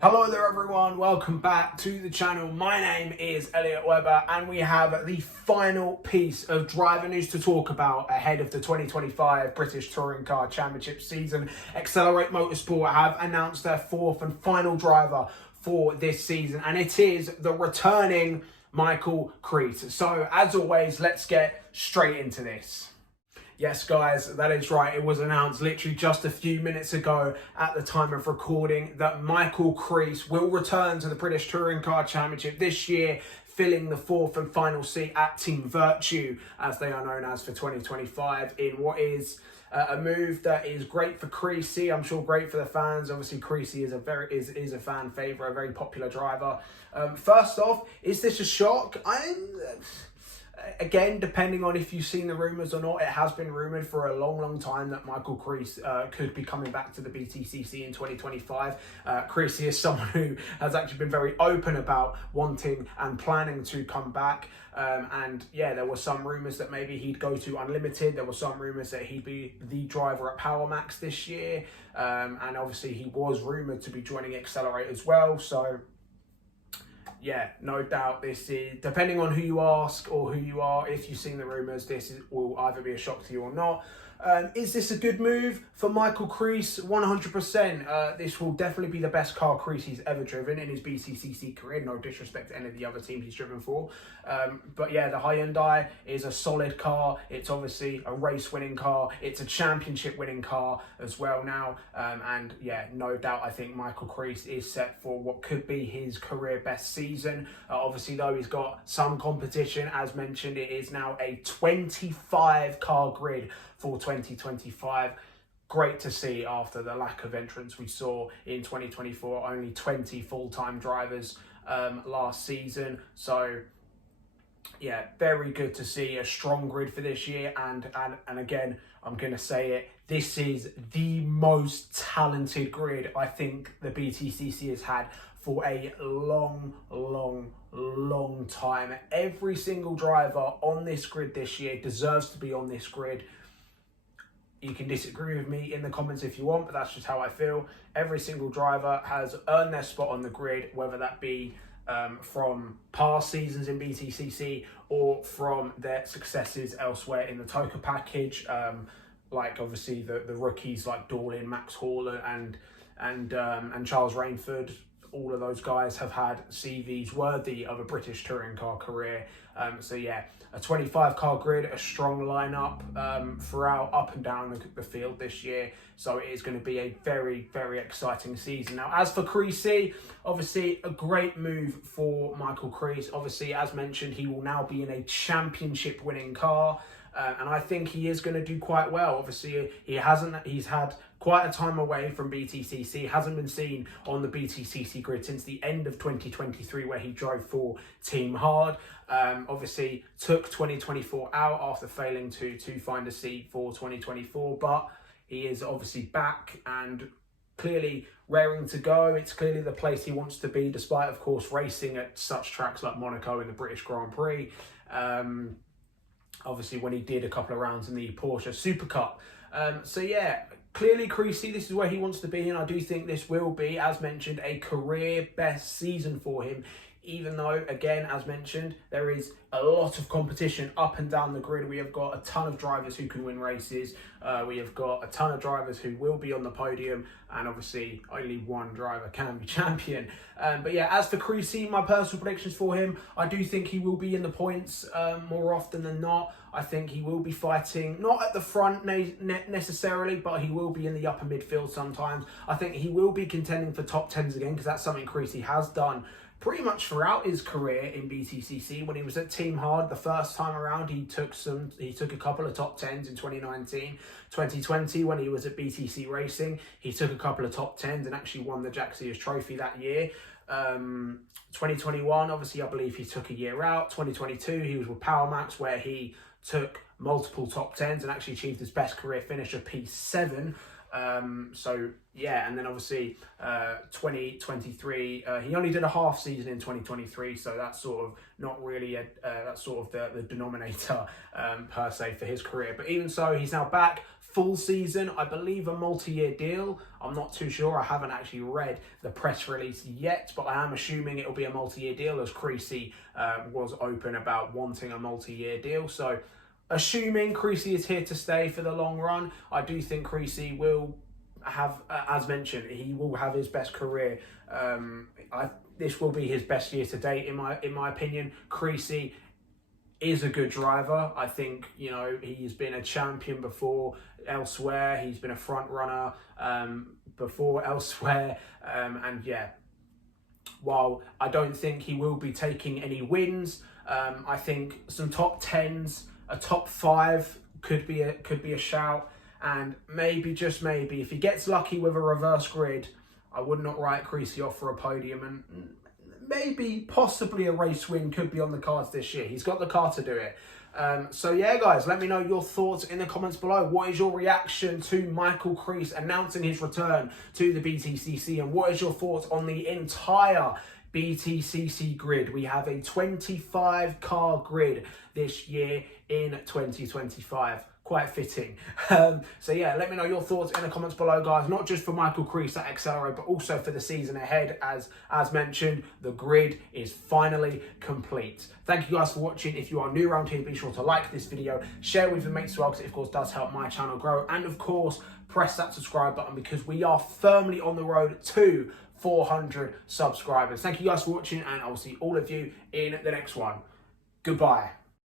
Hello there everyone, welcome back to the channel. My name is Elliot Webber and we have the final piece of driver news to talk about ahead of the 2025 British Touring Car Championship season. Excelr8 Motorsport have announced their fourth and final driver for this season, and it is the returning Michael Crees. So as always, let's get straight into this. Yes, guys, that is right. It was announced literally just a few minutes ago at the time of recording that Michael Crees will return to the British Touring Car Championship this year, filling the fourth and final seat at Team Vertu, as they are known as, for 2025, in what is a move that is great for Creesy. I'm sure great for the fans. Obviously, Creesy is a fan favourite, a very popular driver. First off, is this a shock? Again, depending on if you've seen the rumours or not, it has been rumoured for a long time that Michael Crees could be coming back to the BTCC in 2025. Creesy is someone who has actually been very open about wanting and planning to come back. And yeah, there were some rumours that maybe he'd go to Unlimited. There were some rumours that he'd be the driver at Power Max this year. And obviously he was rumoured to be joining Excelr8 as well. So yeah, no doubt this is, depending on who you ask or who you are, if you've seen the rumours, will either be a shock to you or not. Is this a good move for Michael Crees? 100%. This will definitely be the best car Creesy's ever driven in his BTCC career. No disrespect to any of the other teams he's driven for. But yeah, the Hyundai is a solid car. It's obviously a race-winning car. It's a championship-winning car as well now. And yeah, no doubt I think Michael Crees is set for what could be his career best season. Obviously, though, he's got some competition. As mentioned, it is now a 25-car grid for 2025. Great to see after the lack of entrants we saw in 2024, only 20 full-time drivers last season. So yeah, very good to see a strong grid for this year. And again, I'm going to say it, this is the most talented grid I think the BTCC has had for a long time. Every single driver on this grid this year deserves to be on this grid. You can disagree with me in the comments if you want, but that's just how I feel. Every single driver has earned their spot on the grid, whether that be from past seasons in BTCC or from their successes elsewhere in the TOCA package. Like obviously the rookies like Dorlin, Max Hall and Charles Rainford. All of those guys have had CVs worthy of a British touring car career. So yeah, a 25-car grid, a strong lineup throughout, up and down the field this year. So it is going to be a very exciting season. Now, as for Creesy, obviously a great move for Michael Crees. Obviously, as mentioned, he will now be in a championship-winning car. And I think he is going to do quite well. Obviously, he's had quite a time away from BTCC, hasn't been seen on the BTCC grid since the end of 2023, where he drove for Team Hard. Obviously, took 2024 out after failing to find a seat for 2024, but he is obviously back and clearly raring to go. It's clearly the place he wants to be, despite, of course, racing at such tracks like Monaco in the British Grand Prix. Obviously, when he did a couple of rounds in the Porsche Super Cup. So yeah, clearly Creesy, this is where he wants to be, and I do think this will be, as mentioned, a career best season for him. Even though, again, as mentioned, there is a lot of competition up and down the grid. We have got a ton of drivers who can win races. We have got a ton of drivers who will be on the podium. And obviously, only one driver can be champion. But yeah, as for Creesy, my personal predictions for him, I do think he will be in the points more often than not. I think he will be fighting, not at the front necessarily, but he will be in the upper midfield sometimes. I think he will be contending for top 10s again, because that's something Creesy has done pretty much throughout his career in BTCC. When he was at Team Hard the first time around, he took a couple of top 10s in 2019. 2020, when he was at BTC Racing, he took a couple of top 10s and actually won the Jack Sears Trophy that year. 2021, obviously, I believe he took a year out. 2022, he was with Power Max, where he took multiple top 10s and actually achieved his best career finish of P7. So yeah, and then obviously 2023, he only did a half season in 2023, so that's sort of not really that's sort of the denominator per se for his career. But even so, he's now back full season, I believe a multi-year deal. I'm not too sure. I haven't actually read the press release yet, but I am assuming it'll be a multi-year deal, as Creesy was open about wanting a multi-year deal. So assuming Creesy is here to stay for the long run, I do think Creesy will have, as mentioned, he will have his best career. This will be his best year to date, in my opinion. Creesy is a good driver. I think, you know, he's been a champion before elsewhere. He's been a front runner before elsewhere. And yeah, while I don't think he will be taking any wins, I think some top 10s, a top 5 could be a shout. And maybe, just maybe, if he gets lucky with a reverse grid, I would not write Creesy off for a podium, and maybe, possibly a race win could be on the cards this year. He's got the car to do it. So yeah, guys, let me know your thoughts in the comments below. What is your reaction to Michael Crees announcing his return to the BTCC? And what is your thoughts on the entire BTCC grid? We have a 25 car grid this year in 2025. Quite fitting. So yeah, let me know your thoughts in the comments below, guys. Not just for Michael Crees at Excelr8, but also for the season ahead. As mentioned, the grid is finally complete. Thank you guys for watching. If you are new around here, be sure to like this video, share with your mates as well, because it of course does help my channel grow. And of course, press that subscribe button, because we are firmly on the road to 400 subscribers. Thank you guys for watching, and I will see all of you in the next one. Goodbye.